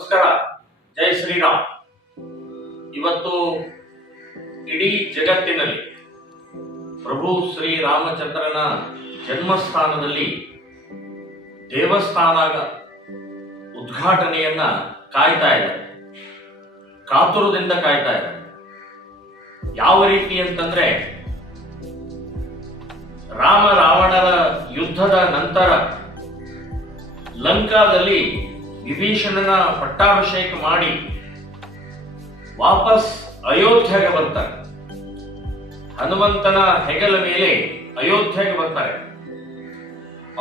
ನಮಸ್ಕಾರ. ಜೈ ಶ್ರೀರಾಮ್. ಇವತ್ತು ಇಡೀ ಜಗತ್ತಿನಲ್ಲಿ ಪ್ರಭು ಶ್ರೀ ರಾಮಚಂದ್ರನ ಜನ್ಮಸ್ಥಾನದಲ್ಲಿ ದೇವಸ್ಥಾನ ಉದ್ಘಾಟನೆಯನ್ನ ಕಾಯ್ತಾ ಇದ್ದಾರೆ ಕಾತುರದಿಂದ ಕಾಯ್ತಾ ಇದ್ದಾರೆ ಯಾವ ರೀತಿ ಅಂತಂದ್ರೆ ರಾಮ ರಾವಣರ ಯುದ್ಧದ ನಂತರ ಲಂಕಾದಲ್ಲಿ ವಿಭೀಷಣನ ಪಟ್ಟಾಭಿಷೇಕ ಮಾಡಿ ವಾಪಸ್ ಅಯೋಧ್ಯೆಗೆ ಬರ್ತಾರೆ. ಹನುಮಂತನ ಹೆಗಲ ಮೇಲೆ ಅಯೋಧ್ಯೆಗೆ ಬರ್ತಾರೆ.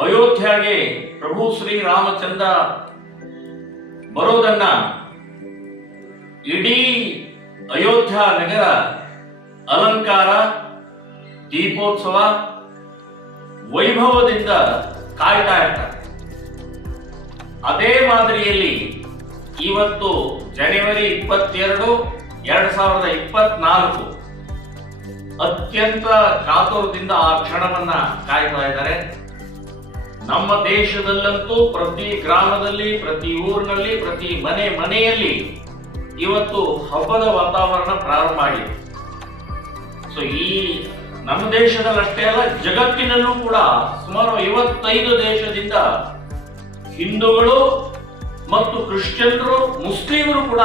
ಅಯೋಧ್ಯೆಗೆ ಪ್ರಭು ಶ್ರೀ ರಾಮಚಂದ್ರ ಬರೋದನ್ನ ಇಡೀ ಅಯೋಧ್ಯ ನಗರ ಅಲಂಕಾರ, ದೀಪೋತ್ಸವ, ವೈಭವದಿಂದ ಕಾಯ್ತಾ ಇರ್ತಾರೆ. ಅದೇ ಮಾದರಿಯಲ್ಲಿ ಇವತ್ತು ಜನವರಿ ಇಪ್ಪತ್ತೆರಡು, ಎರಡ್ ಸಾವಿರದ ಇಪ್ಪತ್ನಾಲ್ಕು ಅತ್ಯಂತ ಕಾತುರದಿಂದ ಆ ಕ್ಷಣವನ್ನ ಕಾಯ್ತಾ ಇದ್ದಾರೆ. ನಮ್ಮ ದೇಶದಲ್ಲಂತೂ ಪ್ರತಿ ಗ್ರಾಮದಲ್ಲಿ, ಪ್ರತಿ ಊರಿನಲ್ಲಿ, ಪ್ರತಿ ಮನೆ ಮನೆಯಲ್ಲಿ ಇವತ್ತು ಹಬ್ಬದ ವಾತಾವರಣ ಪ್ರಾರಂಭ ಆಗಿದೆ. ಸೊ ಈ ನಮ್ಮ ದೇಶದಲ್ಲಷ್ಟೇ ಅಲ್ಲ, ಜಗತ್ತಿನಲ್ಲೂ ಕೂಡ ಸುಮಾರು ಐವತ್ತೈದು ದೇಶದಿಂದ ಹಿಂದೂಗಳು ಮತ್ತು ಕ್ರಿಶ್ಚಿಯನ್ರು, ಮುಸ್ಲಿಮರು ಕೂಡ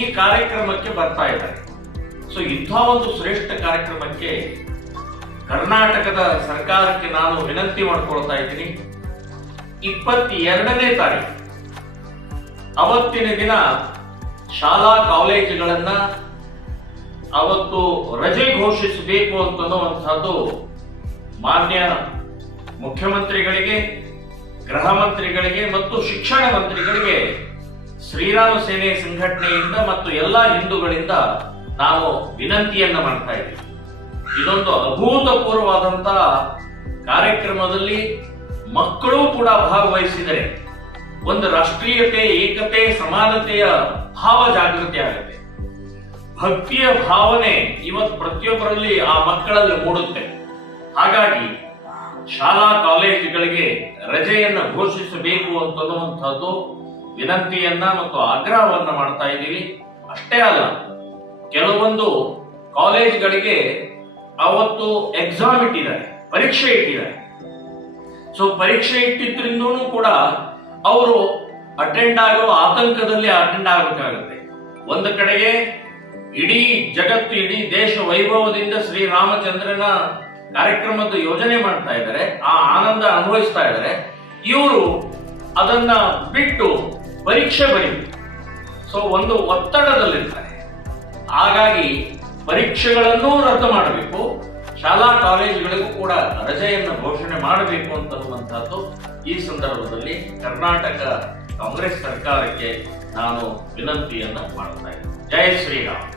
ಈ ಕಾರ್ಯಕ್ರಮಕ್ಕೆ ಬರ್ತಾ ಇದ್ದಾರೆ. ಸೊ ಇಂಥ ಒಂದು ಶ್ರೇಷ್ಠ ಕಾರ್ಯಕ್ರಮಕ್ಕೆ ಕರ್ನಾಟಕದ ಸರ್ಕಾರಕ್ಕೆ ನಾನು ವಿನಂತಿ ಮಾಡಿಕೊಳ್ತಾ ಇದ್ದೀನಿ. ಇಪ್ಪತ್ತೆರಡನೇ ತಾರೀಕು ಅವತ್ತಿನ ದಿನ ಶಾಲಾ ಕಾಲೇಜುಗಳನ್ನ ಅವತ್ತು ರಜೆ ಘೋಷಿಸಬೇಕು ಅಂತನ್ನುವಂಥದ್ದು ಮಾನ್ಯ ಮುಖ್ಯಮಂತ್ರಿಗಳಿಗೆ ಗೃಹ ಮಂತ್ರಿಗಳಿಗೆ ಮತ್ತು ಶಿಕ್ಷಣ ಮಂತ್ರಿಗಳಿಗೆ ಶ್ರೀರಾಮ ಸೇನೆ ಸಂಘಟನೆಯಿಂದ ಮತ್ತು ಎಲ್ಲ ಹಿಂದೂಗಳಿಂದ ನಾವು ವಿನಂತಿಯನ್ನ ಮಾಡ್ತಾ ಇದ್ದೀವಿ. ಇದೊಂದು ಅಭೂತಪೂರ್ವವಾದಂತಹ ಕಾರ್ಯಕ್ರಮದಲ್ಲಿ ಮಕ್ಕಳು ಕೂಡ ಭಾಗವಹಿಸಿದರೆ ಒಂದು ರಾಷ್ಟ್ರೀಯತೆ, ಏಕತೆ, ಸಮಾನತೆಯ ಭಾವ ಜಾಗೃತಿ ಆಗುತ್ತೆ. ಭಕ್ತಿಯ ಭಾವನೆ ಇವತ್ತು ಪ್ರತಿಯೊಬ್ಬರಲ್ಲಿ ಆ ಮಕ್ಕಳಲ್ಲಿ ಮೂಡುತ್ತೆ. ಹಾಗಾಗಿ ಶಾಲಾ ಕಾಲೇಜುಗಳಿಗೆ ರಜೆಯನ್ನು ಘೋಷಿಸಬೇಕು ಅಂತನ್ನುವಂಥದ್ದು ವಿನಂತಿಯನ್ನ ಮತ್ತು ಆಗ್ರಹವನ್ನ ಮಾಡ್ತಾ ಇದ್ದೀವಿ. ಅಷ್ಟೇ ಅಲ್ಲ, ಕೆಲವೊಂದು ಕಾಲೇಜ್ಗಳಿಗೆ ಅವತ್ತು ಎಕ್ಸಾಮ್ ಇಟ್ಟಿದ್ದಾರೆ, ಪರೀಕ್ಷೆ ಇಟ್ಟಿದ್ದಾರೆ. ಸೊ ಪರೀಕ್ಷೆ ಇಟ್ಟಿದ್ರಿಂದ ಕೂಡ ಅವರು ಅಟೆಂಡ್ ಆಗೋ ಆತಂಕದಲ್ಲಿ ಅಟೆಂಡ್ ಆಗಬೇಕಾಗುತ್ತೆ. ಒಂದು ಕಡೆಗೆ ಇಡೀ ಜಗತ್ತು, ಇಡೀ ದೇಶ ವೈಭವದಿಂದ ಶ್ರೀರಾಮಚಂದ್ರನ ಕಾರ್ಯಕ್ರಮದ ಯೋಜನೆ ಮಾಡ್ತಾ ಇದ್ದಾರೆ, ಆ ಆನಂದ ಅನುಭವಿಸ್ತಾ ಇದ್ದಾರೆ. ಇವರು ಅದನ್ನ ಬಿಟ್ಟು ಪರೀಕ್ಷೆ ಬರೀ ಸೊ ಒಂದು ಒತ್ತಡದಲ್ಲಿರ್ತಾರೆ. ಹಾಗಾಗಿ ಪರೀಕ್ಷೆಗಳನ್ನೂ ರದ್ದು ಮಾಡಬೇಕು, ಶಾಲಾ ಕಾಲೇಜುಗಳಿಗೂ ಕೂಡ ರಜೆಯನ್ನು ಘೋಷಣೆ ಮಾಡಬೇಕು ಅಂತನ್ನುವಂತಹದ್ದು ಈ ಸಂದರ್ಭದಲ್ಲಿ ಕರ್ನಾಟಕ ಕಾಂಗ್ರೆಸ್ ಸರ್ಕಾರಕ್ಕೆ ನಾನು ವಿನಂತಿಯನ್ನು ಮಾಡ್ತಾ ಇದ್ದೇನೆ. ಜಯ ಶ್ರೀರಾಮ್.